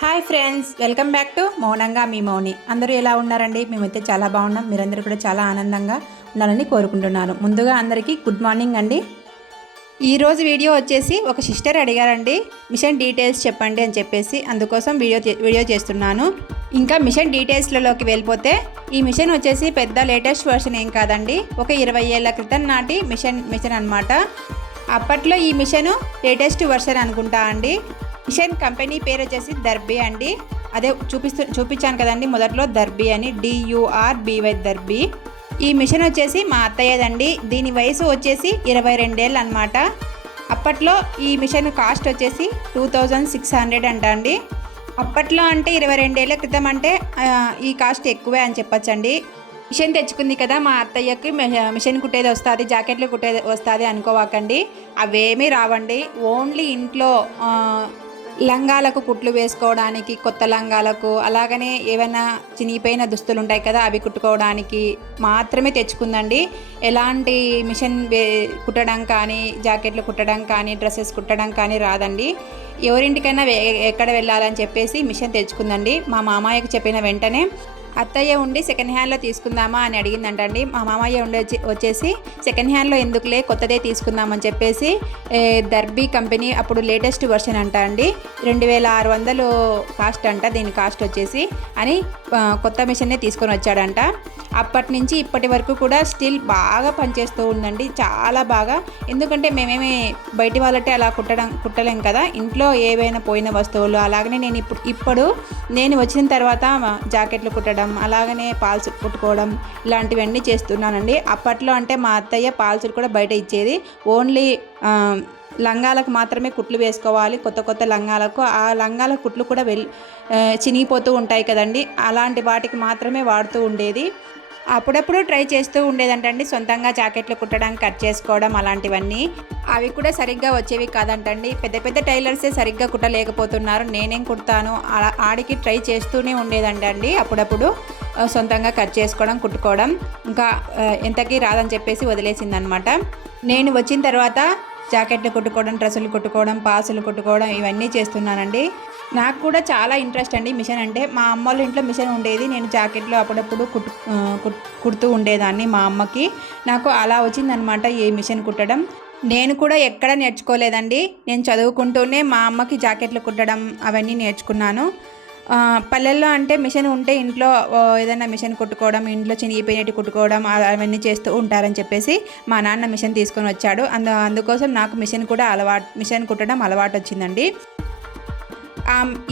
Hi friends welcome back to మౌనంగా మీ మౌని. అందరూ ఎలా ఉన్నారండి? మేమైతే చాలా బాగున్నాం. మీరందరూ కూడా చాలా ఆనందంగా ఉండాలని కోరుకుంటున్నాను. ముందుగా అందరికీ గుడ్ మార్నింగ్ అండి. ఈరోజు వీడియో వచ్చేసి ఒక సిస్టర్ అడిగారండి మిషన్ డీటెయిల్స్ చెప్పండి అని చెప్పేసి అందుకోసం వీడియో వీడియో చేస్తున్నాను. ఇంకా మిషన్ డీటెయిల్స్లలోకి వెళ్ళిపోతే ఈ మిషన్ వచ్చేసి పెద్ద లేటెస్ట్ వర్షన్ ఏం కాదండి. ఒక ఇరవై ఏళ్ళ క్రితం నాటి మిషన్ మిషన్ అనమాట అప్పట్లో ఈ మిషన్ లేటెస్ట్ వర్షన్ అనుకుంటా అండి. మిషన్ కంపెనీ పేరు వచ్చేసి దర్బీ అండి. అదే చూపిస్తూ చూపించాను కదండి మొదట్లో దర్బీ అని. D U R B Y దర్బీ. ఈ మిషన్ వచ్చేసి మా అత్తయ్యదండి. దీని వయసు వచ్చేసి ఇరవై రెండేళ్ళు అనమాట అప్పట్లో ఈ మిషన్ కాస్ట్ వచ్చేసి టూ థౌజండ్ సిక్స్ హండ్రెడ్ అంట అండి. అప్పట్లో అంటే ఇరవై రెండేళ్ళ క్రితం అంటే ఈ కాస్ట్ ఎక్కువే అని చెప్పచ్చండి. మిషన్ తెచ్చుకుంది కదా మా అత్తయ్యకి మిషన్ కుట్టేది వస్తుంది జాకెట్లు కుట్టేది వస్తుంది అనుకోవాకండి. అవేమీ రావండి. ఓన్లీ ఇంట్లో లంగాలకు కుట్లు వేసుకోవడానికి కొత్త లంగాలకు అలాగనే ఏమైనా చినిగిపోయిన దుస్తులు ఉంటాయి కదా అవి కుట్టుకోవడానికి మాత్రమే తెచ్చుకుందండి. ఎలాంటి మిషన్ వే కుట్టడం కానీ జాకెట్లు కుట్టడం కానీ డ్రెస్సెస్ కుట్టడం కానీ రాదండి. ఎవరింటికైనా ఎక్కడ వెళ్ళాలని చెప్పేసి మిషన్ తెచ్చుకుందండి. మా మామయ్యకి చెప్పిన వెంటనే అత్తయ్య ఉండి సెకండ్ హ్యాండ్లో తీసుకుందామా అని అడిగిందంటండి. మా మామయ్య ఉండి వచ్చేసి సెకండ్ హ్యాండ్లో ఎందుకులే కొత్తదే తీసుకుందామని చెప్పేసి దర్బీ కంపెనీ అప్పుడు లేటెస్ట్ వర్షన్ అంట అండి. రెండు వేల ఆరు వందలు కాస్ట్ అంట దీని కాస్ట్ వచ్చేసి అని కొత్త మిషన్నే తీసుకొని వచ్చాడంట. అప్పటి నుంచి ఇప్పటి వరకు కూడా స్టిల్ బాగా పనిచేస్తూ ఉందండి. చాలా బాగా. ఎందుకంటే మేమేమి బయటి వాళ్ళటే అలా కుట్టడం కుట్టలేం కదా. ఇంట్లో ఏవైనా పోయిన వస్తువులు అలాగనే నేను ఇప్పుడు ఇప్పుడు నేను వచ్చిన తర్వాత జాకెట్లు కుట్టడం అలాగనే పాల్స్ కుట్టుకోవడం ఇలాంటివన్నీ చేస్తున్నానండి. అప్పట్లో అంటే మా అత్తయ్య పాల్సులు కూడా బయట ఇచ్చేది. ఓన్లీ లంగాలకు మాత్రమే కుట్లు వేసుకోవాలి. కొత్త కొత్త లంగాలకు. ఆ లంగాల కుట్లు కూడా వెల్ చినిగిపోతూ ఉంటాయి కదండి. అలాంటి వాటికి మాత్రమే వాడుతూ ఉండేది. అప్పుడప్పుడు ట్రై చేస్తూ ఉండేదంటండి. సొంతంగా జాకెట్లు కుట్టడం కట్ చేసుకోవడం అలాంటివన్నీ. అవి కూడా సరిగ్గా వచ్చేవి కాదంటండి. పెద్ద పెద్ద టైలర్సే సరిగ్గా కుట్టలేకపోతున్నారు. నేనేం కుడతాను? ఆడికి ట్రై చేస్తూనే ఉండేదంటండి. అప్పుడప్పుడు సొంతంగా కట్ చేసుకోవడం కుట్టుకోవడం. ఇంకా ఎంతకీ రాదని చెప్పేసి వదిలేసిందనమాట. నేను వచ్చిన తర్వాత జాకెట్లు కుట్టుకోవడం డ్రెస్సులు కుట్టుకోవడం పాసులు కుట్టుకోవడం ఇవన్నీ చేస్తున్నానండి. నాకు కూడా చాలా ఇంట్రెస్ట్ అండి మిషన్ అంటే. మా అమ్మ వాళ్ళ ఇంట్లో మిషన్ ఉండేది. నేను జాకెట్లు అప్పుడప్పుడు కుట్టు కుట్- కుడుతూ ఉండేదాన్ని మా అమ్మకి. నాకు అలా వచ్చిందనమాట ఈ మిషన్ కుట్టడం. నేను కూడా ఎక్కడ నేర్చుకోలేదండి. నేను చదువుకుంటూనే మా అమ్మకి జాకెట్లు కుట్టడం అవన్నీ నేర్చుకున్నాను. పల్లెల్లో అంటే మిషన్ ఉంటే ఇంట్లో ఏదైనా మిషన్ కుట్టుకోవడం ఇంట్లో చినిగిపోయినట్టు కుట్టుకోవడం అవన్నీ చేస్తూ ఉంటారని చెప్పేసి మా నాన్న మిషన్ తీసుకొని వచ్చాడు. అందు అందుకోసం నాకు మిషన్ కూడా అలవాటు మిషన్ కుట్టడం అలవాటు వచ్చిందండి.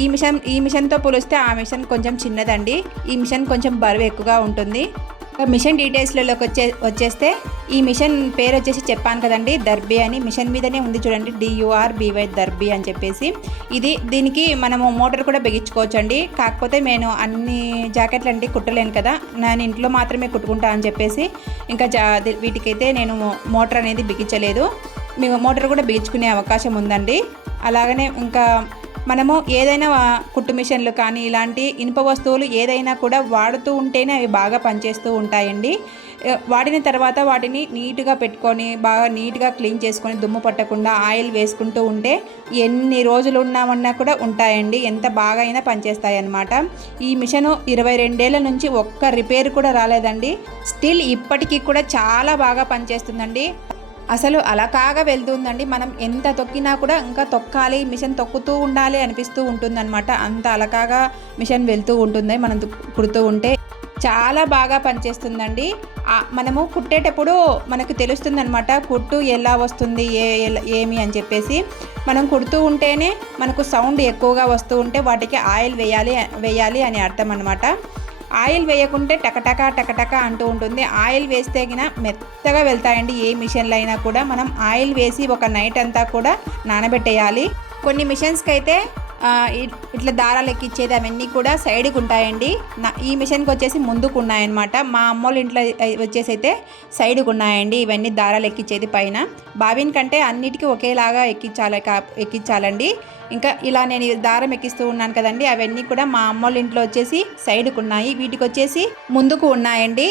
ఈ మిషన్ ఈ మిషన్తో పోలిస్తే ఆ మిషన్ కొంచెం చిన్నదండి. ఈ మిషన్ కొంచెం బరువు ఎక్కువగా ఉంటుంది. మిషన్ డీటెయిల్స్లలోకి వచ్చే వచ్చేస్తే ఈ మిషన్ పేరు వచ్చేసి చెప్పాను కదండి దర్బీ అని. మిషన్ మీదనే ఉంది చూడండి డియూఆర్ బీవై దర్బీ అని చెప్పేసి. ఇది దీనికి మనము మోటార్ కూడా బిగించుకోవచ్చు అండి కాకపోతే నేను అన్ని జాకెట్లు అంటే కుట్టలేను కదా నేను ఇంట్లో మాత్రమే కుట్టుకుంటా అని చెప్పేసి ఇంకా జా వీటికైతే నేను మోటార్ అనేది బిగించలేదు. మీకు మోటార్ కూడా బిగించుకునే అవకాశం ఉందండి. అలాగనే ఇంకా మనము ఏదైనా కుట్టు మిషన్లు కానీ ఇలాంటి ఇనుప వస్తువులు ఏదైనా కూడా వాడుతూ ఉంటేనే అవి బాగా పనిచేస్తూ ఉంటాయండి. వాడిన తర్వాత వాటిని నీట్గా పెట్టుకొని బాగా నీట్గా క్లీన్ చేసుకొని దుమ్ము పట్టకుండా ఆయిల్ వేసుకుంటూ ఉంటే ఎన్ని రోజులు ఉన్నామన్నా కూడా ఉంటాయండి. ఎంత బాగా అయినా పనిచేస్తాయి అన్నమాట ఈ మిషను ఇరవై రెండేళ్ళ నుంచి ఒక్క రిపేర్ కూడా రాలేదండి. స్టిల్ ఇప్పటికీ కూడా చాలా బాగా పనిచేస్తుందండి. అసలు అలకాగా వెళ్తుందండి. మనం ఎంత తొక్కినా కూడా ఇంకా తొక్కాలి మిషన్ తొక్కుతూ ఉండాలి అనిపిస్తూ ఉంటుందన్నమాట. అంత అలకాగా మిషన్ వెళ్తూ ఉంటుంది మనం కుడుతూ ఉంటే. చాలా బాగా పనిచేస్తుందండి. మనము కుట్టేటప్పుడు మనకు తెలుస్తుంది అనమాట కుట్టు ఎలా వస్తుంది ఏ ఏమి అని చెప్పేసి. మనం కుడుతూ ఉంటేనే మనకు సౌండ్ ఎక్కువగా వస్తూ ఉంటే వాటికి ఆయిల్ వేయాలి వేయాలి అని అర్థం అనమాట ఆయిల్ వేయకుంటే టకటక టకటక అంటూ ఉంటుంది. ఆయిల్ వేస్తే గిన మెత్తగా వెళ్తాయండి. ఏ మిషన్లో అయినా కూడా మనం ఆయిల్ వేసి ఒక నైట్ అంతా కూడా నానబెట్టేయాలి. కొన్ని మిషన్స్కి అయితే ఇట్లా దారాలు ఎక్కిచ్చేది అవన్నీ కూడా సైడ్కి ఉంటాయండి. నా ఈ మిషన్కి వచ్చేసి ముందుకు ఉన్నాయన్నమాట మా అమ్మోళ్ళ ఇంట్లో వచ్చేసి అయితే సైడ్కి ఉన్నాయండి. ఇవన్నీ దారాలు ఎక్కిచ్చేది పైన. బావిన్ కంటే అన్నిటికీ ఒకేలాగా ఎక్కించాలి కా ఎక్కించాలండి ఇంకా ఇలా నేను దారం ఎక్కిస్తూ ఉన్నాను కదండి. అవన్నీ కూడా మా అమ్మోళ్ళ ఇంట్లో వచ్చేసి సైడ్కి ఉన్నాయి. వీటికి వచ్చేసి ముందుకు ఉన్నాయండి.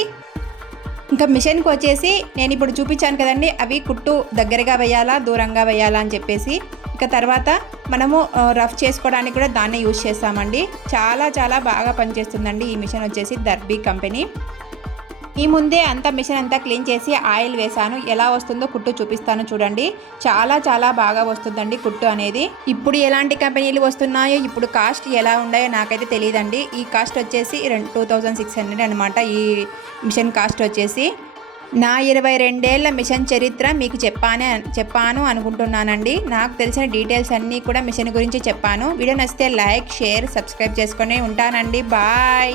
ఇంకా మిషన్కి వచ్చేసి నేను ఇప్పుడు చూపించాను కదండి. అవి కుట్టు దగ్గరగా వేయాలా దూరంగా వేయాలా అని చెప్పేసి. ఇక తర్వాత మనము రఫ్ చేసుకోవడానికి కూడా దాన్నే యూజ్ చేస్తామండి. చాలా చాలా బాగా పనిచేస్తుందండి. ఈ మిషన్ వచ్చేసి దర్బీ కంపెనీ. ఈ ముందే అంతా మిషన్ అంతా క్లీన్ చేసి ఆయిల్ వేసాను ఎలా వస్తుందో కుట్టు చూపిస్తాను చూడండి. చాలా చాలా బాగా వస్తుందండి కుట్టు అనేది. ఇప్పుడు ఎలాంటి కంపెనీలు వస్తున్నాయో ఇప్పుడు కాస్ట్ ఎలా ఉన్నాయో నాకైతే తెలియదండి. ఈ కాస్ట్ వచ్చేసి రెండు టూ థౌజండ్ సిక్స్ హండ్రెడ్ అనమాట ఈ మిషన్ కాస్ట్ వచ్చేసి. నా ఇరవై రెండేళ్ళ మిషన్ చరిత్ర మీకు చెప్పానే చెప్పాను అనుకుంటున్నానండి. నాకు తెలిసిన డీటెయిల్స్ అన్నీ కూడా మిషన్ గురించి చెప్పాను. వీడియో నచ్చితే లైక్ షేర్ సబ్స్క్రైబ్ చేసుకొని ఉంటానండి. బాయ్.